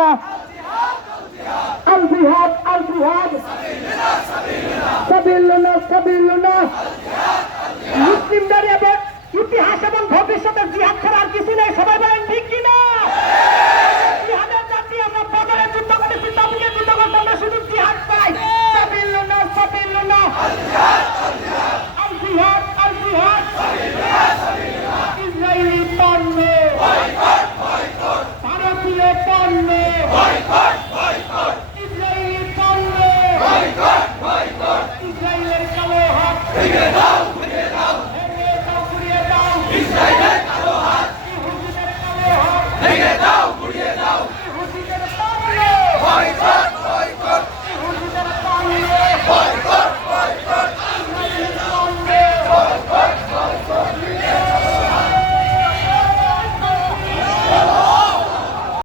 সাবিলুনা আল জিহাদ আল জিহাদ সাবিলুনা সাবিলুনা মুসলিমদের এবার ইতিহাস এবং ভবিষ্যতের জিহাদ ছাড়া আর কিছু নেই। সবাই বলেন ঠিক কিনা? জিহাদের জাতি আমরা বদরে যুদ্ধ করেছি, তাবুকে যুদ্ধ করতে আমরা শুধু জিহাদ পাই। সাবিলুনা সাবিলুনা